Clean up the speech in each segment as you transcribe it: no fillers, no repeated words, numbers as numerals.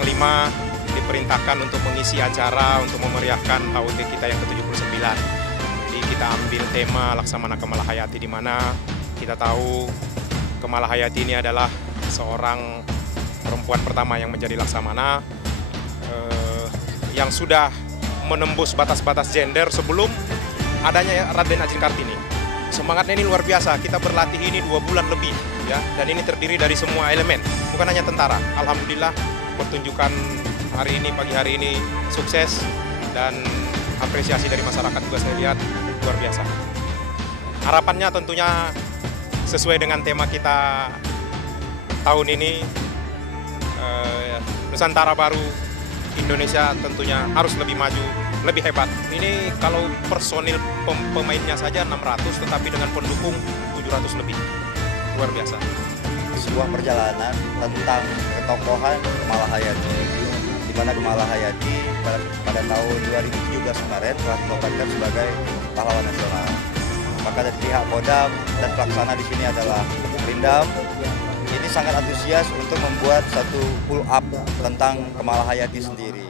Panglima diperintahkan untuk mengisi acara untuk memeriahkan HUT kita yang ke-79. Jadi kita ambil tema Laksamana Kamalahayati, di mana kita tahu Kamalahayati ini adalah seorang perempuan pertama yang menjadi Laksamana, yang sudah menembus batas-batas gender sebelum adanya Raden Ajeng Kartini. Semangatnya ini luar biasa. Kita berlatih ini 2 bulan lebih, ya, dan ini terdiri dari semua elemen, bukan hanya tentara. Alhamdulillah pertunjukan hari ini, pagi hari ini sukses, dan apresiasi dari masyarakat juga saya lihat luar biasa. Harapannya tentunya sesuai dengan tema kita tahun ini, Nusantara baru, Indonesia tentunya harus lebih maju, lebih hebat. Ini kalau personil pemainnya saja 600, tetapi dengan pendukung 700 lebih. Luar biasa. Sebuah perjalanan tentang ketokohan Kamalahayati, di mana Kamalahayati pada tahun 2017 kemarin telah dinobatkan sebagai pahlawan nasional. Maka dari pihak Kodam dan pelaksana di sini adalah Pindam, ini sangat antusias untuk membuat satu pull up tentang Kamalahayati sendiri.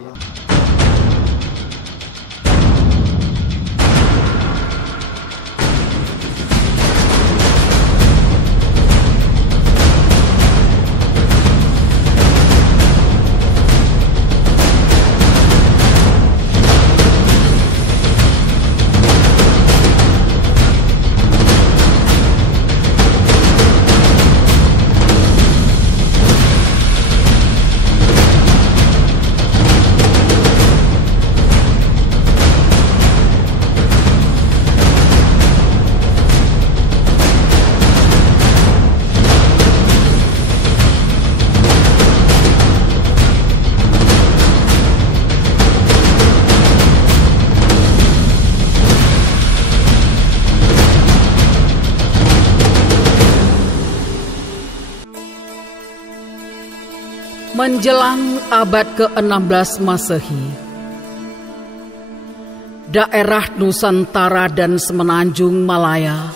Menjelang abad ke-16 Masehi, daerah Nusantara dan Semenanjung Malaya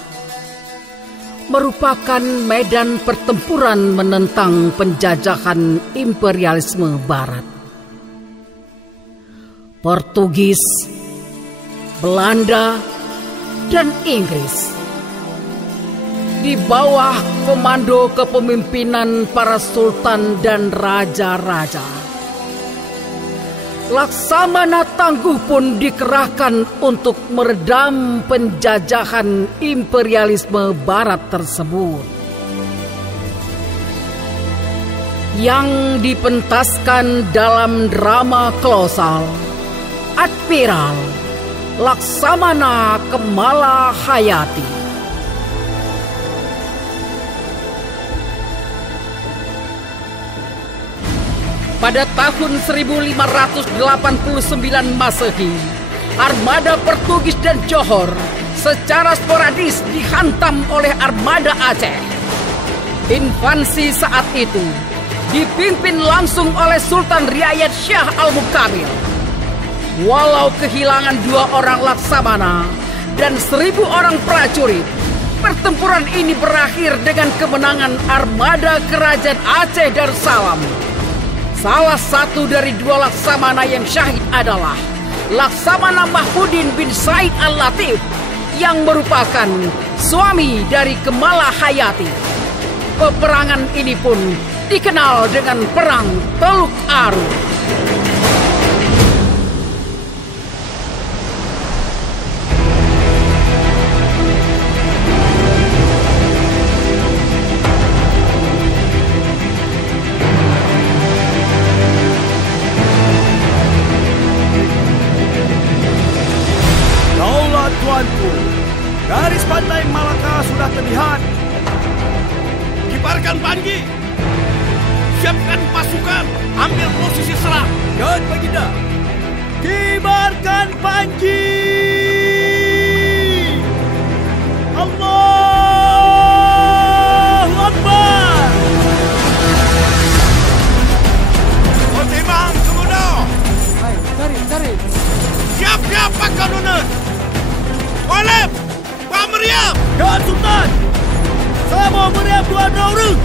merupakan medan pertempuran menentang penjajahan imperialisme Barat. Portugis, Belanda, dan Inggris di bawah komando kepemimpinan para sultan dan raja-raja. Laksamana tangguh pun dikerahkan untuk meredam penjajahan imperialisme Barat tersebut, yang dipentaskan dalam drama kolosal Admiral Laksamana Kamalahayati. Pada tahun 1589 Masehi, armada Portugis dan Johor secara sporadis dihantam oleh armada Aceh. Invasi saat itu dipimpin langsung oleh Sultan Riayat Syah Al-Mukamil. Walau kehilangan 2 orang laksamana dan 1.000 orang prajurit, pertempuran ini berakhir dengan kemenangan armada Kerajaan Aceh Darussalam. Salah satu dari 2 laksamana yang syahid adalah Laksamana Mahmudin bin Said Al-Latif, yang merupakan suami dari Kamalahayati. Peperangan ini pun dikenal dengan Perang Teluk Aru. Tuanku, garis pantai Malaka sudah terlihat. Kibarkan panji, siapkan pasukan, ambil posisi serang. Dan Baginda, kibarkan panji. Allahu Akbar. Otimang Kemuno. Hai, tarik. Siap-siap Pak Kanunan. Oleh Pak Meriam dan Sultan, saya mau meriam 2 orang.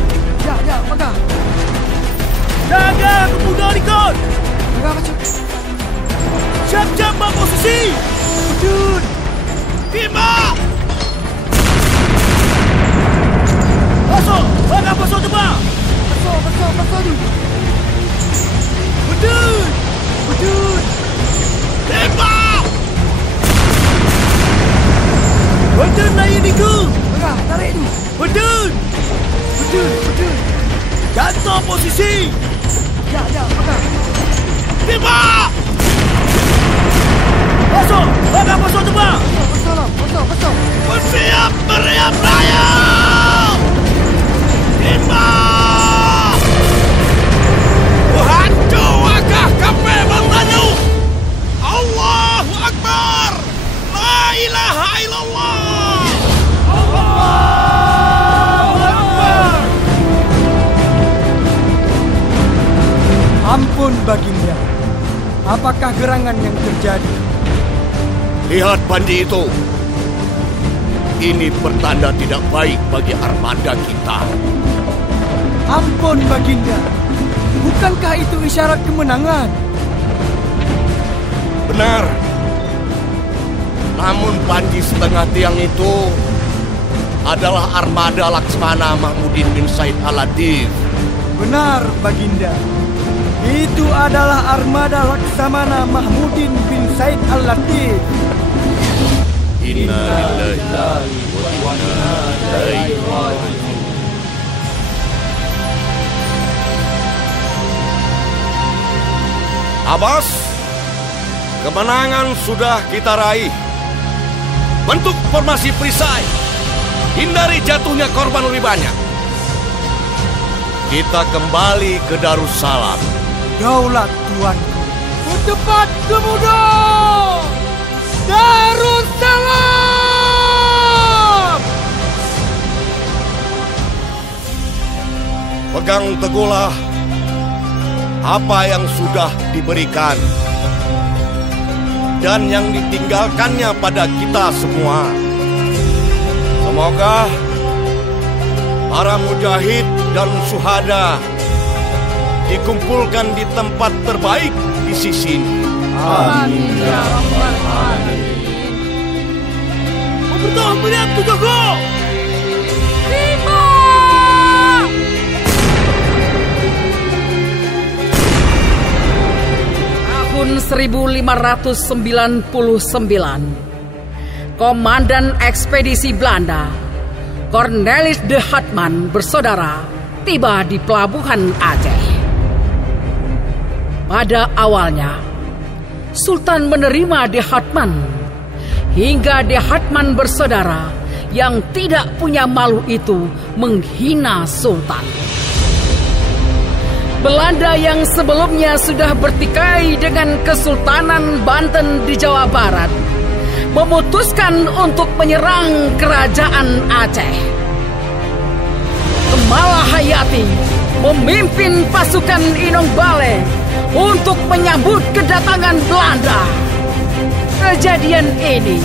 Ya, Maka. Jaga kemudahan ikut. Enggak macam. Siap-siap posisi. Wujud. Tembak. Masuk. Bangga masuk tembak. Masuk ni. Wujud. Tembak. Wujud lain itu. Enggak, tarik ni. Wujud. Gantung posisi. Ya, pegang. Tembak. Masuk. Bangga masuk tembak. Betul. Bersiap meriam raya. Tembak. Hancur wajah kapal bertanu. Allahu Akbar. La ilaha illallah. Allahu Akbar. Ampun Baginda. Apakah gerangan yang terjadi? Lihat Panji itu. Ini pertanda tidak baik bagi armada kita. Ampun Baginda. Bukankah itu isyarat kemenangan? Benar. Namun Panji setengah tiang itu adalah armada Laksmana Mahmudin bin Said Al-Latif. Benar Baginda. Itu adalah armada Laksamana Mahmudin bin Said Al-Latif. Inna lillahi wa inna ilaihi raji'un. Abbas, kemenangan sudah kita raih. Bentuk formasi perisai, hindari jatuhnya korban lebih banyak. Kita kembali ke Darussalam. Daulat tuanku. Berdebat kemuda. Darussalam. Pegang teguhlah apa yang sudah diberikan dan yang ditinggalkannya pada kita semua. Semoga para mujahid dan syuhada dikumpulkan di tempat terbaik di sisi ini. Amin ya rabbal alamin. Memberitahu melihat tujuhku. Tahun 1599, Komandan Ekspedisi Belanda, Cornelis de Hartmann bersaudara, tiba di pelabuhan Aceh. Pada awalnya, Sultan menerima de Hartmann, hingga de Hartmann bersaudara yang tidak punya malu itu menghina Sultan. Belanda yang sebelumnya sudah bertikai dengan Kesultanan Banten di Jawa Barat memutuskan untuk menyerang kerajaan Aceh. Kemala Hayati memimpin pasukan Inong Bale untuk menyambut kedatangan Belanda. Kejadian ini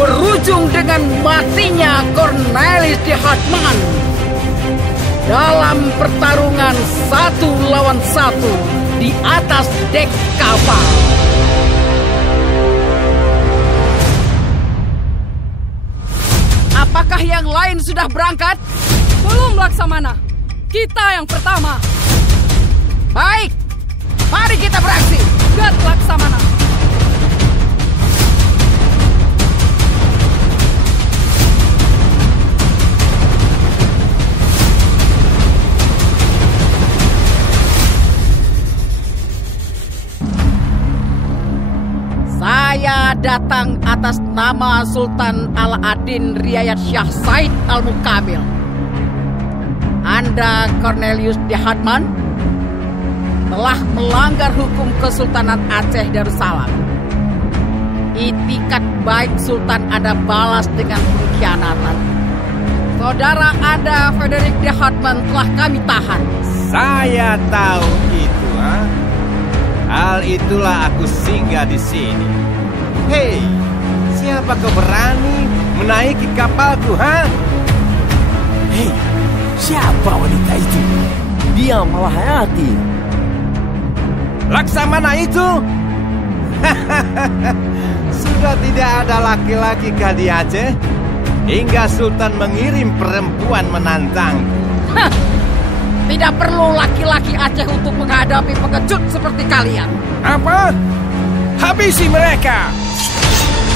berujung dengan matinya Cornelis de Hartmann dalam pertarungan 1 lawan 1 di atas dek kapal. Apakah yang lain sudah berangkat? Belum, Laksamana. Kita yang pertama. Baik, mari kita beraksi. Gat, Laksamana. Saya datang atas nama Sultan Al-Adin Riayat Syah Said Al-Mukamil. Anda, Cornelius de Hartmann, telah melanggar hukum Kesultanan Aceh Darussalam. Itikat baik Sultan Anda balas dengan pengkhianatan. Saudara Anda, Frederick de Hartmann, telah kami tahan. Saya tahu itu, ha? Hal itulah aku singgah di sini. Hei, siapa kau berani menaiki kapalku, ha? Hei, siapa wanita itu? Dia Mala Hayati. Laksamana itu? Sudah tidak ada laki-laki di Aceh hingga Sultan mengirim perempuan menantang. Tidak perlu laki-laki Aceh untuk menghadapi pengecut seperti kalian. Apa? Habisi mereka!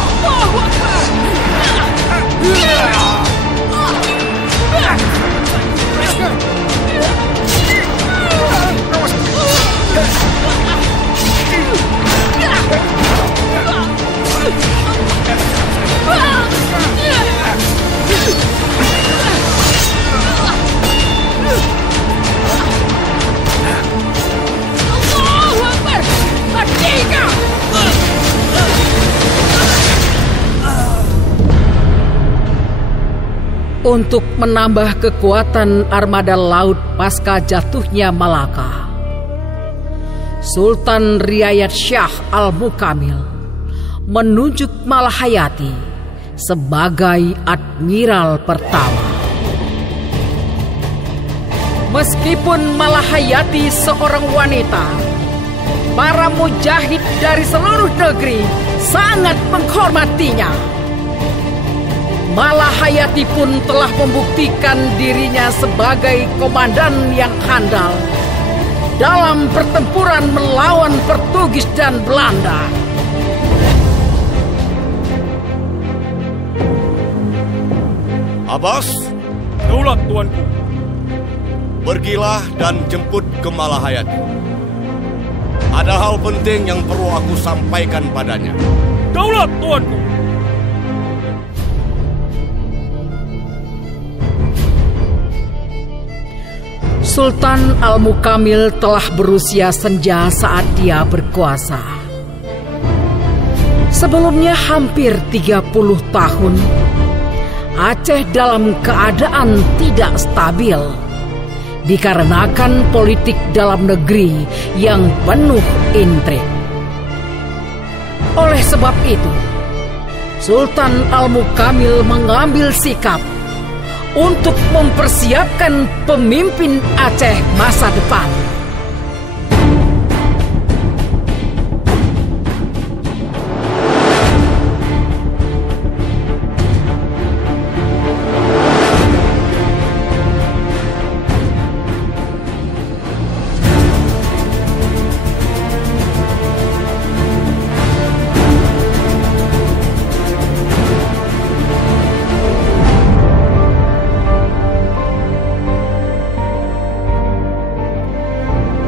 Allahu Akbar! Allahu Akbar! Merdeka! Untuk menambah kekuatan armada laut pasca jatuhnya Malaka, Sultan Riayat Shah Al-Mukamil menunjuk Malahayati sebagai admiral pertama. Meskipun Malahayati seorang wanita, para mujahid dari seluruh negeri sangat menghormatinya. Malahayati pun telah membuktikan dirinya sebagai komandan yang handal dalam pertempuran melawan Portugis dan Belanda. Abbas, Daulat, tuanku. pergilah dan jemput ke Malahayati. Ada hal penting yang perlu aku sampaikan padanya. Daulat, tuanku. Sultan Al-Mukamil telah berusia senja saat dia berkuasa. Sebelumnya hampir 30 tahun, Aceh dalam keadaan tidak stabil dikarenakan politik dalam negeri yang penuh intrik. Oleh sebab itu, Sultan Al-Mukamil mengambil sikap untuk mempersiapkan pemimpin Aceh masa depan.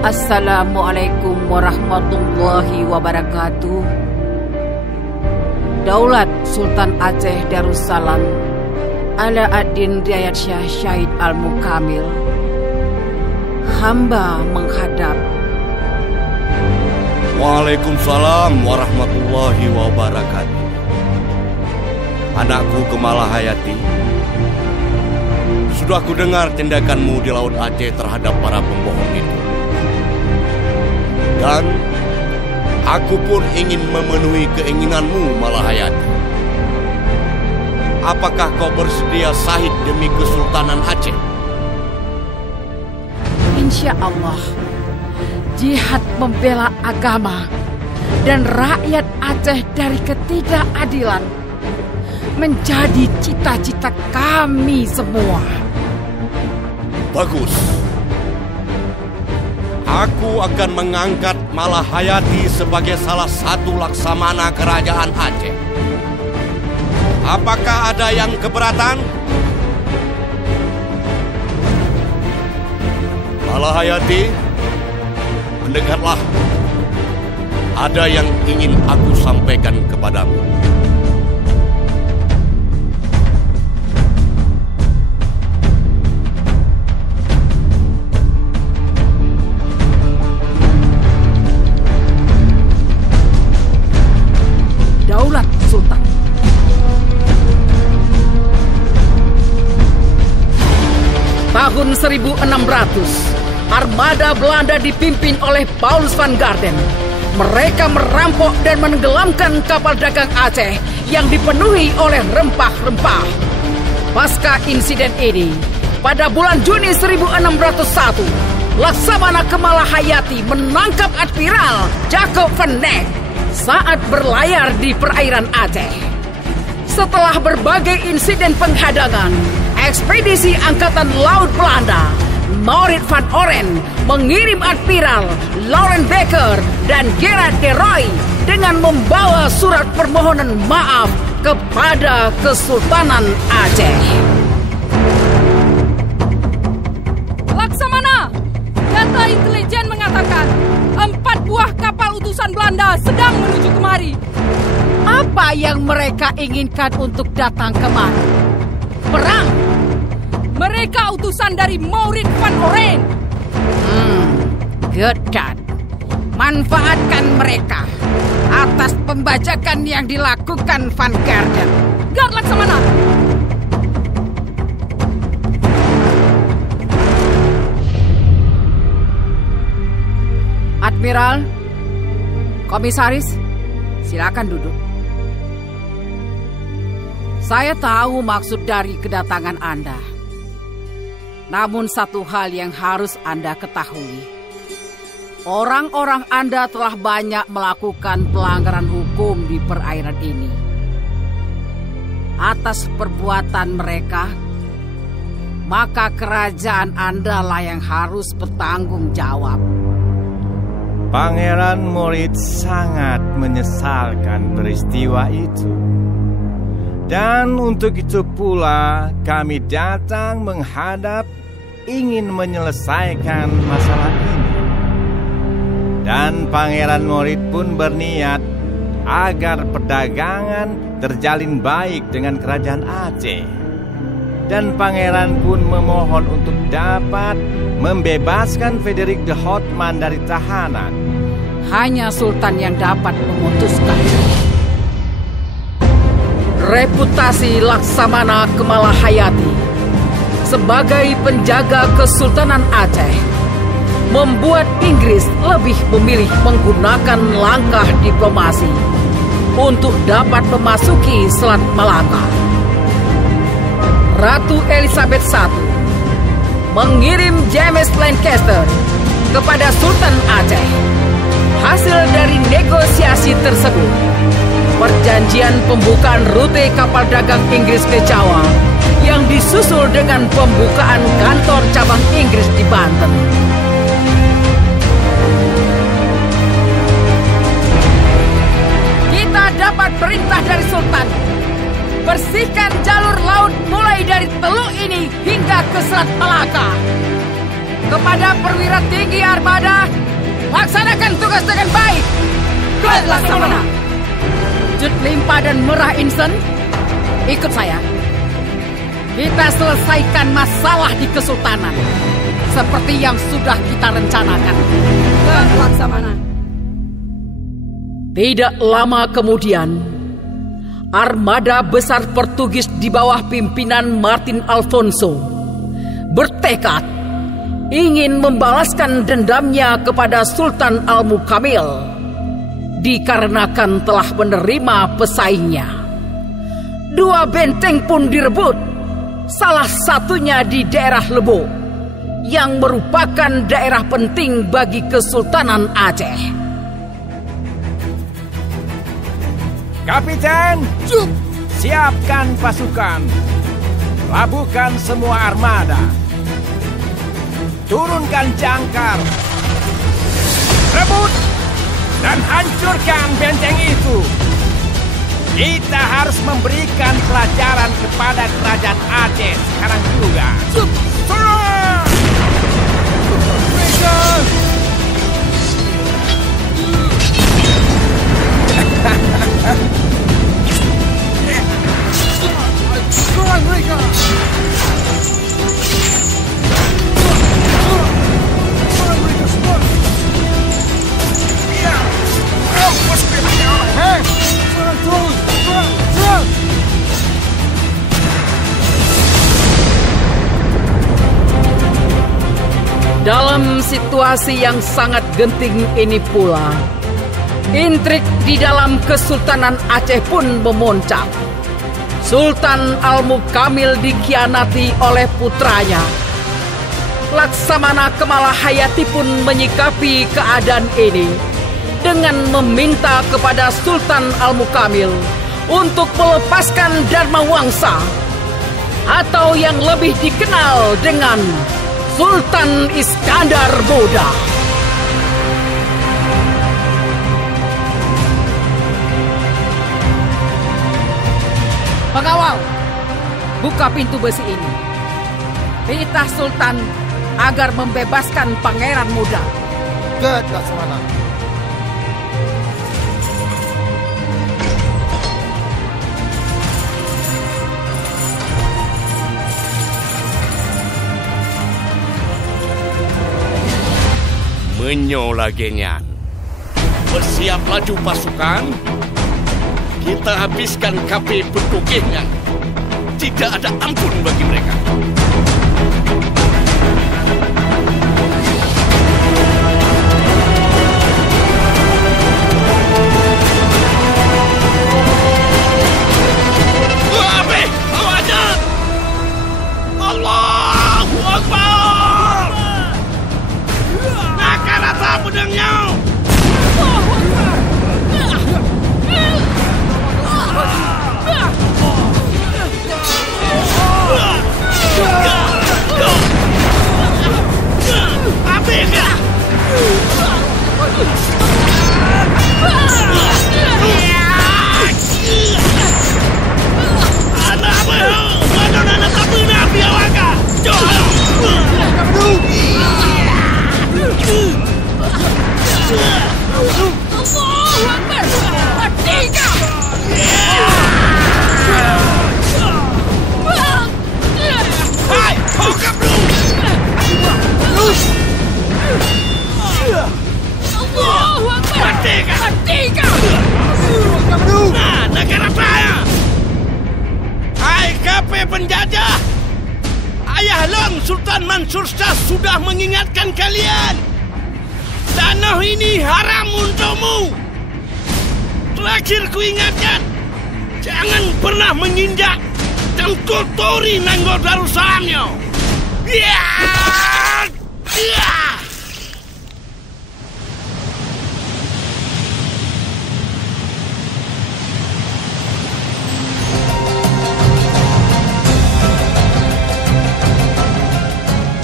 Assalamualaikum warahmatullahi wabarakatuh. Daulat Sultan Aceh Darussalam Alaaddin Riayat Shah Syahid Al-Mukamil, hamba menghadap. Waalaikumsalam warahmatullahi wabarakatuh. Anakku Malahayati, sudah ku dengar tindakanmu di Laut Aceh terhadap para pembohong itu. Dan aku pun ingin memenuhi keinginanmu, Malahayati. Apakah kau bersedia syahid demi Kesultanan Aceh? Insya Allah, jihad membela agama dan rakyat Aceh dari ketidakadilan menjadi cita-cita kami semua. Bagus. Aku akan mengangkat Malahayati sebagai salah satu laksamana kerajaan Aceh. Apakah ada yang keberatan? Malahayati, mendekatlah. Ada yang ingin aku sampaikan kepadamu. Daulat Sultan. Tahun 1600, armada Belanda dipimpin oleh Paulus van Garden. Mereka merampok dan menenggelamkan kapal dagang Aceh yang dipenuhi oleh rempah-rempah. Pasca insiden ini, pada bulan Juni 1601, Laksamana Kemalahayati menangkap Admiral Jacob van Neck saat berlayar di perairan Aceh. Setelah berbagai insiden penghadangan, ekspedisi Angkatan Laut Belanda, Maurits van Oren, mengirim Admiral Laurens Becker dan Gerard de Rooy dengan membawa surat permohonan maaf kepada Kesultanan Aceh. Laksamana, data intelijen mengatakan 4 buah kapal utusan Belanda sedang menuju kemari. Apa yang mereka inginkan untuk datang kemari? Perang? Mereka utusan dari Maurits van Oren. Gedat. Manfaatkan mereka atas pembajakan yang dilakukan Van Garden. Gard Laksamana. Admiral, Komisaris, silakan duduk. Saya tahu maksud dari kedatangan Anda. Namun satu hal yang harus Anda ketahui. Orang-orang Anda telah banyak melakukan pelanggaran hukum di perairan ini. Atas perbuatan mereka, maka kerajaan Anda lah yang harus bertanggung jawab. Pangeran Maurits sangat menyesalkan peristiwa itu. Dan untuk itu pula kami datang menghadap ingin menyelesaikan masalah ini. Dan Pangeran Maurits pun berniat agar perdagangan terjalin baik dengan kerajaan Aceh. Dan Pangeran pun memohon untuk dapat membebaskan Frederik de Houtman dari tahanan. Hanya Sultan yang dapat memutuskan. Reputasi Laksamana Kemalahayati sebagai penjaga Kesultanan Aceh membuat Inggris lebih memilih menggunakan langkah diplomasi untuk dapat memasuki Selat Malaka. Ratu Elizabeth I mengirim James Lancaster kepada Sultan Aceh. Hasil dari negosiasi tersebut, perjanjian pembukaan rute kapal dagang Inggris ke Jawa yang disusul dengan pembukaan kantor cabang Inggris di Banten. Kita dapat perintah dari Sultan. Bersihkan jalur laut mulai dari Teluk ini hingga ke Selat Malaka. Kepada perwira tinggi armada, laksanakan tugas dengan baik. Gard Laksamana. Jut Limpa dan Merah Insen, ikut saya. Kita selesaikan masalah di Kesultanan seperti yang sudah kita rencanakan. Gard Laksamana. Tidak lama kemudian, armada besar Portugis di bawah pimpinan Martin Alfonso bertekad ingin membalaskan dendamnya kepada Sultan Al-Mukamil dikarenakan telah menerima pesaingnya. 2 benteng pun direbut, salah satunya di daerah Lebo yang merupakan daerah penting bagi Kesultanan Aceh. Kapiten, siapkan pasukan. Labuhkan semua armada. Turunkan jangkar. Rebut dan hancurkan benteng itu. Kita harus memberikan pelajaran kepada kerajaan Aceh sekarang juga. Serang! Serang mereka! Serang mereka semua! Iya! Hei! Serang terus! Serang! Serang! Dalam situasi yang sangat genting ini pula, intrik di dalam Kesultanan Aceh pun memuncak. Sultan Al-Mukamil dikhianati oleh putranya. Laksamana Kamalahayati pun menyikapi keadaan ini dengan meminta kepada Sultan Al-Mukamil untuk melepaskan Dharma Wangsa atau yang lebih dikenal dengan Sultan Iskandar Muda. Pengawal, buka pintu besi ini. Titah Sultan agar membebaskan Pangeran Muda. Ged, Laksamana. Menyola genyan. Bersiap laju pasukan. Kita habiskan KP Pendukihnya. Tidak ada ampun bagi mereka. Allahu Akbar! Nakarata pedangnya! Nah, negara saya. Hai KP penjajah. Ayah Long Sultan Mansur Shah sudah mengingatkan kalian. Tanah ini haram untukmu. Terakhir ku ingatkan, jangan pernah menginjak dan kotori Nanggol Darussalamnya.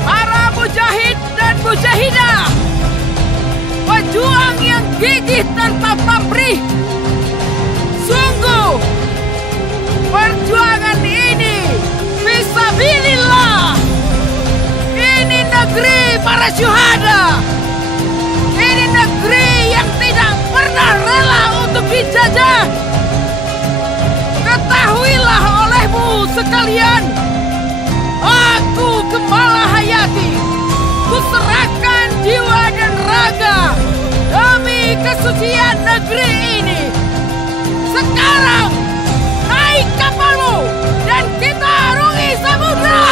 Para mujahid dan mujahidah, pejuang yang gigih tanpa pamrih, sungguh perjuangan ini fisabilillah. Ini negeri para syuhada. Ini negeri yang tidak pernah rela untuk dijajah. Ketahuilah olehmu sekalian, aku Kamalahayati kuserahkan jiwa dan raga demi kesucian negeri ini. Sekarang naik kapalmu dan kita arungi samudra.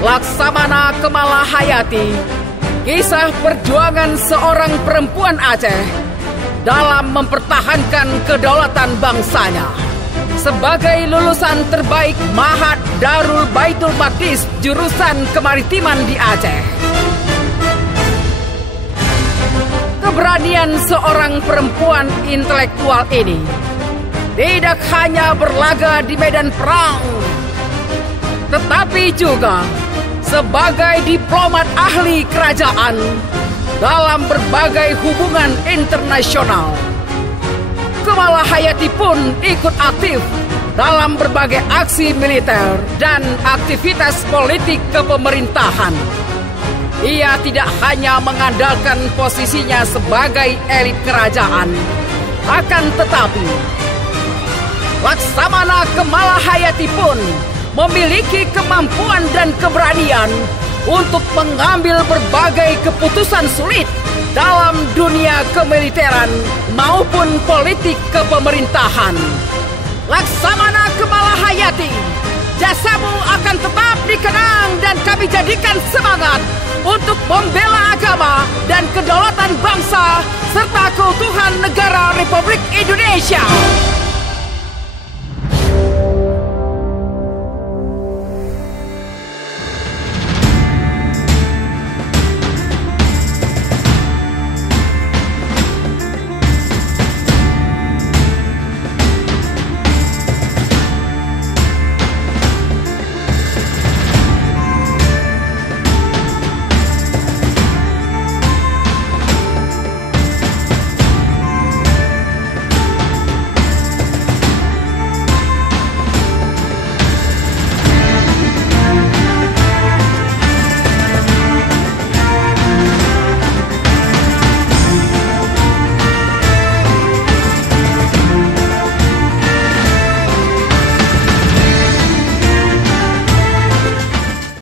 Laksamana Kamalahayati, kisah perjuangan seorang perempuan Aceh dalam mempertahankan kedaulatan bangsanya. Sebagai lulusan terbaik Ma'had Darul Baitul Maqdis jurusan kemaritiman di Aceh. Keberanian seorang perempuan intelektual ini tidak hanya berlaga di medan perang, tetapi juga sebagai diplomat ahli kerajaan dalam berbagai hubungan internasional. Kamalahayati pun ikut aktif dalam berbagai aksi militer dan aktivitas politik kepemerintahan. Ia tidak hanya mengandalkan posisinya sebagai elit kerajaan, akan tetapi Laksamana Kamalahayati pun memiliki kemampuan dan keberanian untuk mengambil berbagai keputusan sulit dalam dunia kemiliteran maupun politik kepemerintahan. Laksamana Kemalahayati, jasamu akan tetap dikenang dan kami jadikan semangat untuk membela agama dan kedaulatan bangsa serta keutuhan negara Republik Indonesia.